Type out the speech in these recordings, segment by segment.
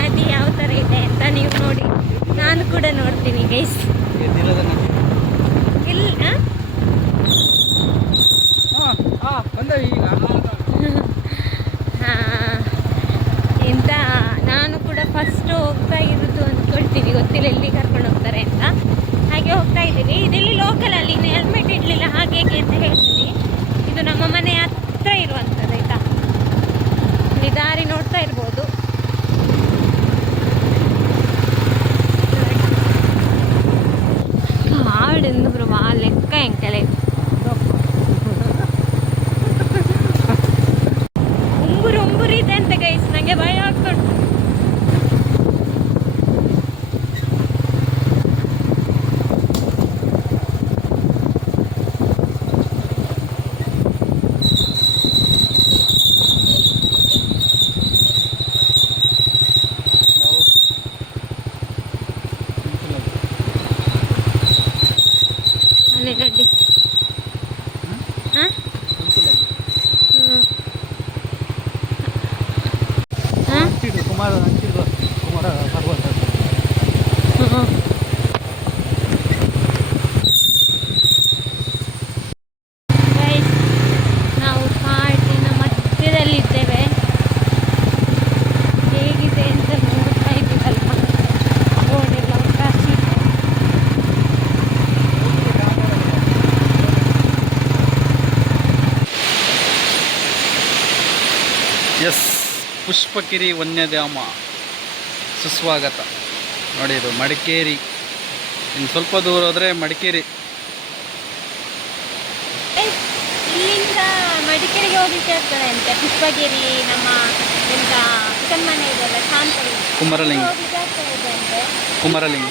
ನದಿ ಯಾವ ಥರ ಇದೆ ಅಂತ ನೀವು ನೋಡಿ. ನಾನು ಕೂಡ ನೋಡ್ತೀನಿ ಗೈಸ್ ಇಲ್ಲ ನಾನು ಕೂಡ ಫಸ್ಟ್ ಹೋಗ್ತಾ ಇರೋದು ಅಂದ್ಕೊಳ್ತೀನಿ ಗೊತ್ತಿಲ್ಲ ಎಲ್ಲಿ ಕರ್ಕೊಂಡು ಹೋಗ್ತಾರೆ ಅಂತ. ಹಾಗೆ ಹೋಗ್ತಾ ಇದ್ದೀವಿ ಇದರಲ್ಲಿ ಲೋಕಲಲ್ಲಿ ಇನ್ನು ಹೆಲ್ಮೆಟ್ ಇಡ್ಲಿಲ್ಲ ಹಾಗೆ ಅಂತ ಹೇಳ್ತೀನಿ. ಇದು ನಮ್ಮ ಮನೆ ಹತ್ರ ಇರುವಂಥದ್ದು ಆಯಿತಾ? ಈ ದಾರಿ ನೋಡ್ತಾ ಇರ್ಬೋದು. ಕುಮಾರ ಅಂಚಿಡು ಕುಮಾರ ಪರ್ವತ ನಾವು ಕಾಡಿನ ಮಧ್ಯದಲ್ಲಿದ್ದೇವೆ. ಹೇಗಿದೆ ಅಂತ ನೋಡ್ತಾ ಇದ್ದೀವಲ್ಲ ರೋಡೆಲ್ಲ ಒಟ್ಟಾಸಿ ಎಸ್ ಪುಷ್ಪಗಿರಿ ವನ್ಯಧಾಮ. ಸುಸ್ವಾಗತ. ನೋಡಿ ಇದು ಮಡಿಕೇರಿ. ಇನ್ನು ಸ್ವಲ್ಪ ದೂರ ಹೋದರೆ ಮಡಿಕೇರಿ. ಇಲ್ಲಿಂದ ಮಡಿಕೇರಿಗೆ ಹೋಗಲಿಕ್ಕೆ ಆಗ್ತದೆ ಅಂತೆ ಪುಷ್ಪಗಿರಿ ನಮ್ಮ ಎಂತ ಚಿಕ್ಕನ್ ಮನೆ ಇದೆಲ್ಲ ಶಾಂತಿ ಕುಮಾರಲಿಂಗ ಹೋಗ್ಲಿಕ್ಕೆ ಆಗ್ತಾ ಅಂತೆ? ಕುಮಾರಲಿಂಗ.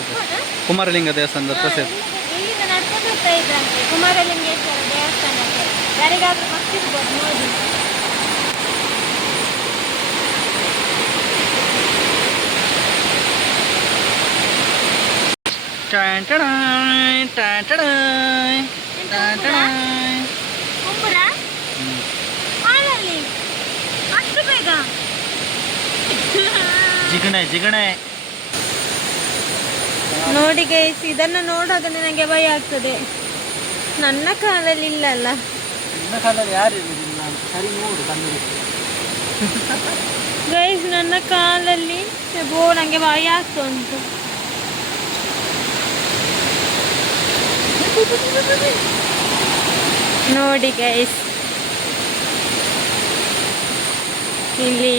ಕುಮಾರಲಿಂಗ ದೇವಸ್ಥಾನದ ಹತ್ರ ಸೇರಿ ಇಲ್ಲಿಂದ ನಡ್ಕೊಂಡು ಹೋಗ್ತಾ ಇದ್ರಂತೆ ಕುಮಾರಲಿಂಗೇಶ್ವರ ದೇವಸ್ಥಾನಕ್ಕೆ. ಯಾರಿಗಾದ್ರೂ ಗೊತ್ತಿರ್ಬೋದು ನೋಡಿ. ಜಿಗಣೆ ಜಿಗಣೆ. ನೋಡಿ ಗೈಸ್ ಇದನ್ನು ನೋಡುವಾಗ ನನಗೆ ಭಯ ಆಗ್ತದೆ. ನನ್ನ ಕಾಲಲ್ಲಿ ಇಲ್ಲಲ್ಲ. ನನ್ನ ಕಾಲಲ್ಲಿ ಯಾರು ಇಲ್ಲ ಸರಿ ನೋಡು ಕಣ್ಣು ಗೈಸ್ ನನ್ನ ಕಾಲಲ್ಲಿ ಬೋ ನಂಗೆ ಭಯ ಆಗ್ತಾ ಉಂಟು. ನೋಡಿ ಗೈಸ್ ಇಲ್ಲಿ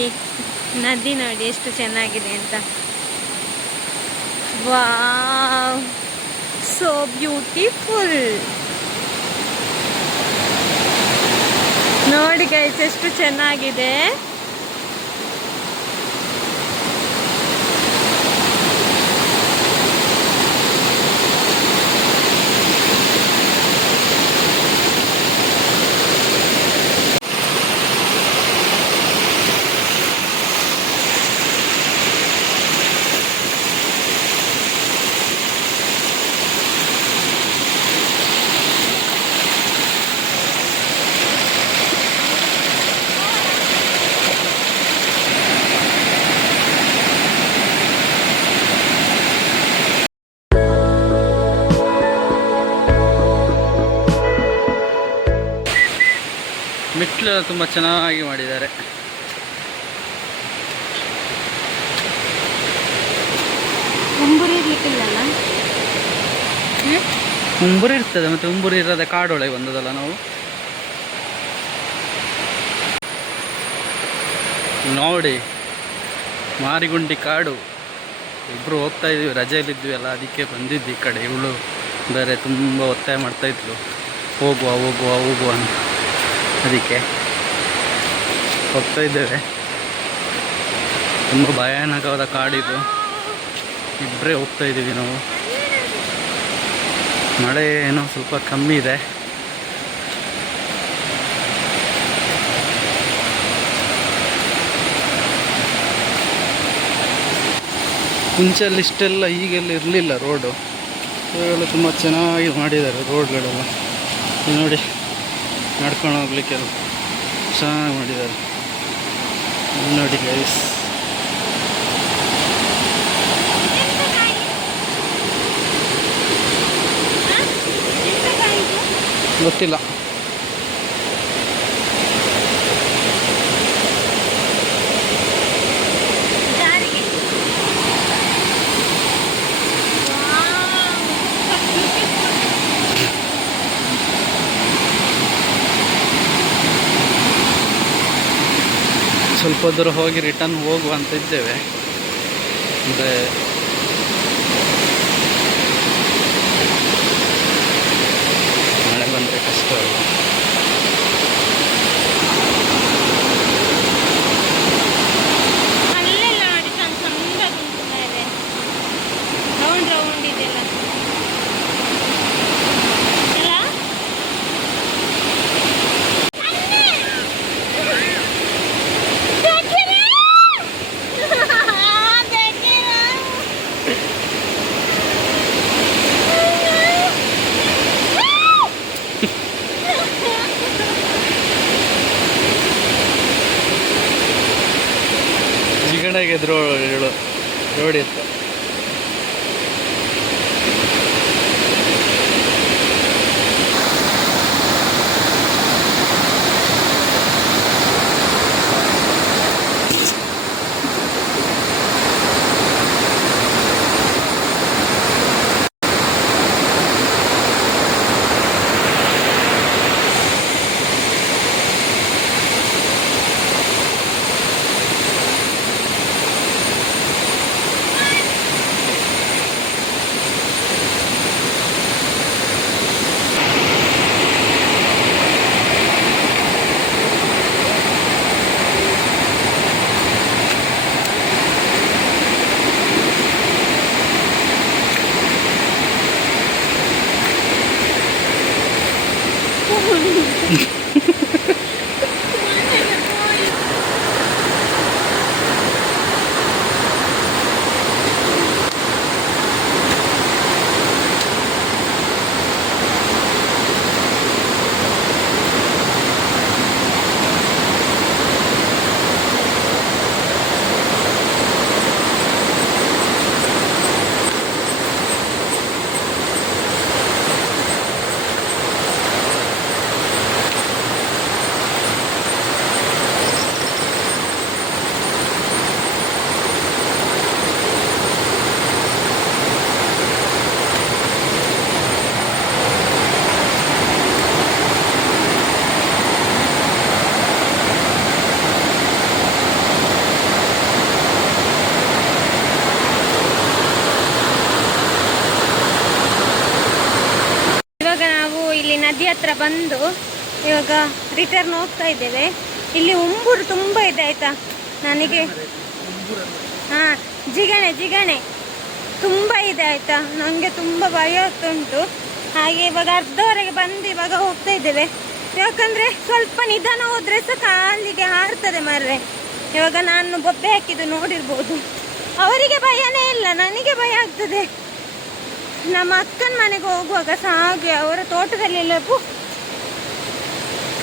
ನದಿ ನೋಡಿ ಎಷ್ಟು ಚೆನ್ನಾಗಿದೆ ಅಂತ. ವಾವ್ ಸೋ ಬ್ಯೂಟಿಫುಲ್ ನೋಡಿ ಗೈಸ್ ಎಷ್ಟು ಚೆನ್ನಾಗಿದೆ. ತುಂಬ ಚೆನ್ನಾಗಿ ಮಾಡಿದ್ದಾರೆ. ಉಂಬುರಿ ಇರ್ತದೆ ಮತ್ತೆ ಉಂಬುರಿ ಇರದ ಕಾಡೊಳಗೆ ಬಂದದಲ್ಲ ನಾವು? ನೋಡಿ ಮಾರಿಗುಂಡಿ ಕಾಡು. ಇಬ್ರು ಹೋಗ್ತಾ ಇದ್ವಿ ಅಲ್ಲ ಅದಕ್ಕೆ ಬಂದಿದ್ವಿ ಈ ಕಡೆ. ಇವಳು ಬೇರೆ ತುಂಬ ಒತ್ತಾಯ ಮಾಡ್ತಾ ಇದ್ಲು. ಹೋಗುವ ಹೋಗುವ ಹೋಗುವ ಅಂತ. ಅದಕ್ಕೆ. ಹೋಗ್ತಾ ಇದ್ದೇವೆ. ತುಂಬ ಭಯಾನಕವಾದ ಕಾಡಿದು. ಇಬ್ಬರೇ ಹೋಗ್ತಾ ಇದ್ದೀವಿ ನಾವು. ಮಳೆ ಏನೋ ಸ್ವಲ್ಪ ಕಮ್ಮಿ ಇದೆ. ಮುಂಚೆಲ್ಲ ಇಷ್ಟೆಲ್ಲ ಈಗೆಲ್ಲ ಇರಲಿಲ್ಲ ರೋಡು. ಇವಾಗೆಲ್ಲ ತುಂಬ ಚೆನ್ನಾಗಿ ಮಾಡಿದ್ದಾರೆ ರೋಡ್ಗಳೆಲ್ಲ. ನೋಡಿ, ನಡ್ಕೊಂಡು ಹೋಗ್ಲಿಕ್ಕೆಲ್ಲ ಚೆನ್ನಾಗಿ ಮಾಡಿದ್ದಾರೆ. ನೋಡಿ ಗೈಸ್ ಗೊತ್ತಿಲ್ಲ. ಸ್ವಲ್ಪ ದೂರ ಹೋಗಿ ರಿಟರ್ನ್ ಹೋಗುವಂತಿದ್ದೇವೆ ಅಂದರೆ ಮಳೆ ಬಂದರೆ ಕಷ್ಟ ಅಲ್ವಾ ಅಲ್ಲೆಲ್ಲ ನೋಡಿ ಚಂದ ಚಂದ ಉಂಟು ಮಾರ್ರೆ ರೌಂಡ್ ರೌಂಡ್ ಇದೆಲ್ಲ ಅಲ್ಲ ಎದುರು ಹೇಳು ನೋಡಿ ಇತ್ತು ಇವಾಗ ನಾವು ಇಲ್ಲಿ ನದಿ ಹತ್ರ ಬಂದು ಇವಾಗ ರಿಟರ್ನ್ ಹೋಗ್ತಾ ಇದ್ದೇವೆ. ಇಲ್ಲಿ ಉಂಬೂರು ತುಂಬ ಇದೆ ಆಯ್ತಾ? ನನಗೆ ಹಾ, ಜಿಗಣೆ ಜಿಗಣೆ. ತುಂಬ ಇದೆ ಆಯ್ತಾ? ನನಗೆ ತುಂಬ ಭಯ ಆಗ್ತುಂಟು. ಹಾಗೆ ಇವಾಗ ಅರ್ಧವರೆಗೆ ಬಂದು ಇವಾಗ ಹೋಗ್ತಾ ಇದ್ದೇವೆ. ಯಾಕಂದ್ರೆ ಸ್ವಲ್ಪ ನಿಧಾನ ಹೋದ್ರೆ ಸಹ ಕಾಲಿಗೆ ಹಾರ್ತದೆ ಮರ್ರೆ. ಇವಾಗ ನಾನು ಬೊಬ್ಬೆ ಹಾಕಿದ್ದು ನೋಡಿರ್ಬೋದು. ಅವರಿಗೆ ಭಯನೇ ಇಲ್ಲ, ನನಗೆ ಭಯ ಆಗ್ತದೆ. ನಮ್ಮ ಅಕ್ಕನ ಮನೆಗೆ ಹೋಗುವಾಗ ಸಹ ಹಾಗೆ ಅವರ ತೋಟದಲ್ಲೆಲ್ಲ ಪು,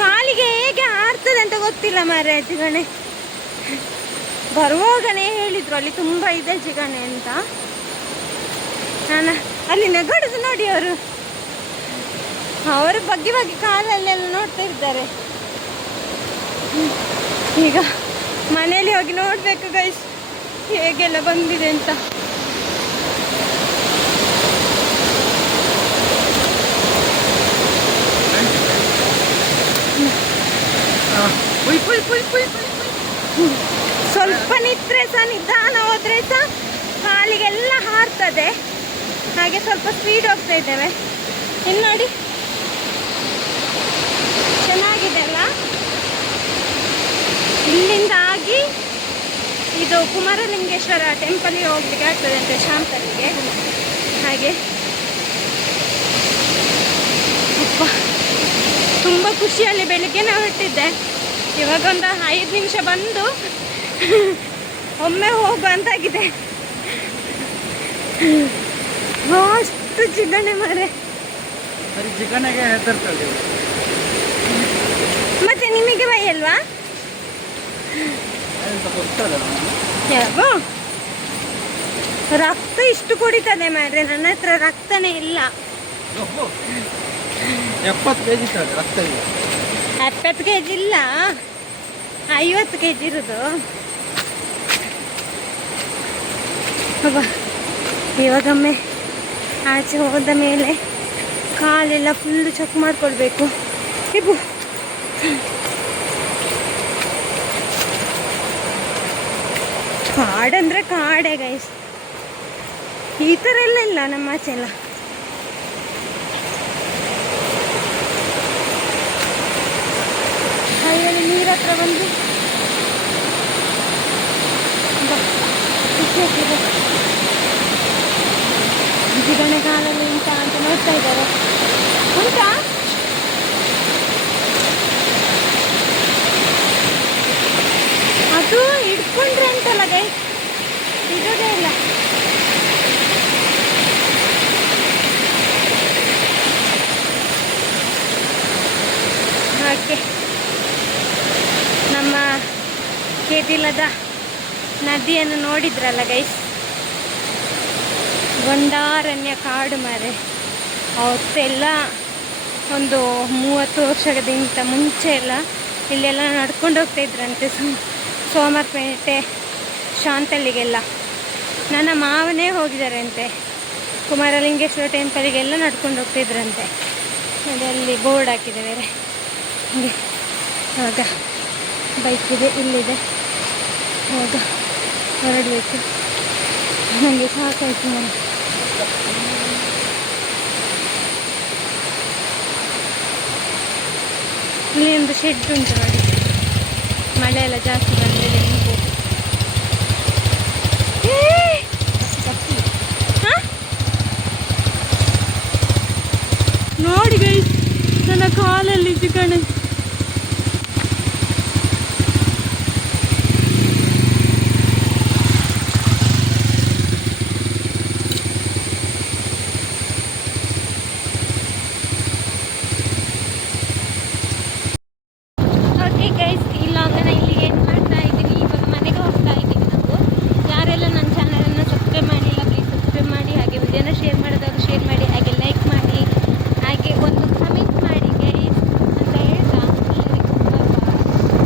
ಕಾಲಿಗೆ ಹೇಗೆ ಹಾರ್ತದೆ ಅಂತ ಗೊತ್ತಿಲ್ಲ ಮಾರೆ ಜಿಗಣೆ ಬರುವಾಗನೇ ಹೇಳಿದ್ರು, ಅಲ್ಲಿ ತುಂಬ ಇದೆ ಜಿಗಣೆ ಅಂತ. ನಾನು, ಅಲ್ಲಿ ನೆಗಡುದು ನೋಡಿ ಅವರು. ಅವರು ಬಗ್ಗೆ ಬಗ್ಗೆ ಕಾಲಲ್ಲೆಲ್ಲ ನೋಡ್ತಾ ಇದ್ದಾರೆ. ಈಗ ಮನೆಯಲ್ಲಿ ಹೋಗಿ ನೋಡಬೇಕು ಗೈಸ್ ಹೇಗೆಲ್ಲ ಬಂದಿದೆ ಅಂತ. ಸ್ವಲ್ಪ ನಿತ್ರೆ ಸಹ ನಿಧಾನ ಹೋದ್ರೆ ಸಹ ಕಾಲಿಗೆಲ್ಲ ಹಾರ್ತದೆ. ಹಾಗೆ ಸ್ವಲ್ಪ ಸ್ಪೀಡ್ ಹೋಗ್ತಾ ಇದ್ದೇವೆ. ಇನ್ನು ನೋಡಿ. ಚೆನ್ನಾಗಿದೆ ಅಲ್ಲ ಇಲ್ಲಿಂದ ಆಗಿ ಇದು ಕುಮಾರಲಿಂಗೇಶ್ವರ ಟೆಂಪಲ್ಗೆ ಹೋಗ್ಲಿಕ್ಕೆ ಆಗ್ತದೆ ಅಂತ ಶಾಂತನಿಗೆ. ಹಾಗೆ. ತುಂಬ ಖುಷಿಯಲ್ಲಿ ಬೆಳಿಗ್ಗೆ ನಾವು ಹೊರಟಿದ್ದೆ. ಇವಾಗ ಒಂದು ಐದು ನಿಮಿಷ ಬಂದು ಒಮ್ಮೆ ಹೋಗು ಅಂತಾಗಿದೆ. ಅಷ್ಟು ಜಿಗಣೆ ಮಾರೆ. ಮತ್ತೆ ನಿಮಗೆ ಭಯ ಅಲ್ವಾ? ರಕ್ತ ಇಷ್ಟು ಕುಡಿತದೆ ಮಾರ್ರೆ ನನ್ನ ಹತ್ರ ರಕ್ತನೇ ಇಲ್ಲ. ಎಪ್ಪತ್ತು ಕೆಜಿ ರಕ್ತ ಇಲ್ಲ ಎಪ್ಪತ್ತು ಕೆ ಜಿ ಇಲ್ಲ. ಐವತ್ತು ಕೆ ಜಿ ಇರೋದು ಇವಾಗೊಮ್ಮೆ ಆಚೆ ಹೋದ ಮೇಲೆ ಕಾಲೆಲ್ಲ ಫುಲ್ಲು ಚೆಕ್ ಮಾಡ್ಕೊಳ್ಬೇಕು. ಇಬ್ಬು. ಕಾಡಂದ್ರೆ ಕಾಡೆ ಗೈಸ್ ಈ ಥರ ಎಲ್ಲ ಇಲ್ಲ ನಮ್ಮ ಆಚೆ ಎಲ್ಲ. ಹಾಗಾಗಿ ನೀರ ಹತ್ರ ಬಂದು ಬಾ, ಖುಷಿ ಆಗ್ತದೆ. ಜಿಗಣೆ ಕಾಲಲ್ಲಿ ಉಂಟಾ ಅಂತ ನೋಡ್ತಾ ಇದ್ದಾರೆ. ಉಂಟಾ? ಅದು ಹಿಡ್ಕೊಂಡ್ರೆ ಉಂಟಲ್ಲ ಗೈ? ಇಡೋದೇ ಇಲ್ಲ ಹಾಗೆ ನಮ್ಮ ಕೇದಿಲದ ನದಿಯನ್ನು ನೋಡಿದ್ರಲ್ಲ ಗೈಸ್ ಗೊಂಡಾರಣ್ಯ ಕಾಡು ಮಾರೆ. ಅವತ್ತೆಲ್ಲ ಒಂದು ಮೂವತ್ತು ವರ್ಷದಿಂದ ಮುಂಚೆ ಎಲ್ಲ ಇಲ್ಲೆಲ್ಲ ನಡ್ಕೊಂಡು ಹೋಗ್ತಾ ಇದ್ರಂತೆ ಸೋ- ಸೋಮಪೇಟೆ ಶಾಂತಲ್ಲಿಗೆಲ್ಲ ನನ್ನ ಮಾವನೇ ಹೋಗಿದ್ದಾರಂತೆ ಕುಮಾರಲಿಂಗೇಶ್ವರ ಟೆಂಪಲಿಗೆಲ್ಲ ನಡ್ಕೊಂಡು ಹೋಗ್ತಿದ್ರಂತೆ. ಅಲ್ಲಿ ಬೋರ್ಡ್ ಹಾಕಿದೆ ಬೇರೆ. ಹೀಗೆ. ಆಗ ಬೈಕ್ ಇದೆ, ಇಲ್ಲಿದೆ. ಆಗ ಹೊರಡಬೇಕು. ನನಗೆ ಸಾಕಾಯ್ತು ನಾನು ಇಲ್ಲಿ ಒಂದು ಶೆಡ್ ಉಂಟು ನೋಡಿ. ಮಳೆ ಎಲ್ಲ ಜಾಸ್ತಿ ಬಂದಿದೆ ಉಂಟು ಏ! ಹ? ನೋಡಿ ಗೈಸ್ ನನ್ನ ಕಾಲಲ್ಲಿ ಚಿಕನ್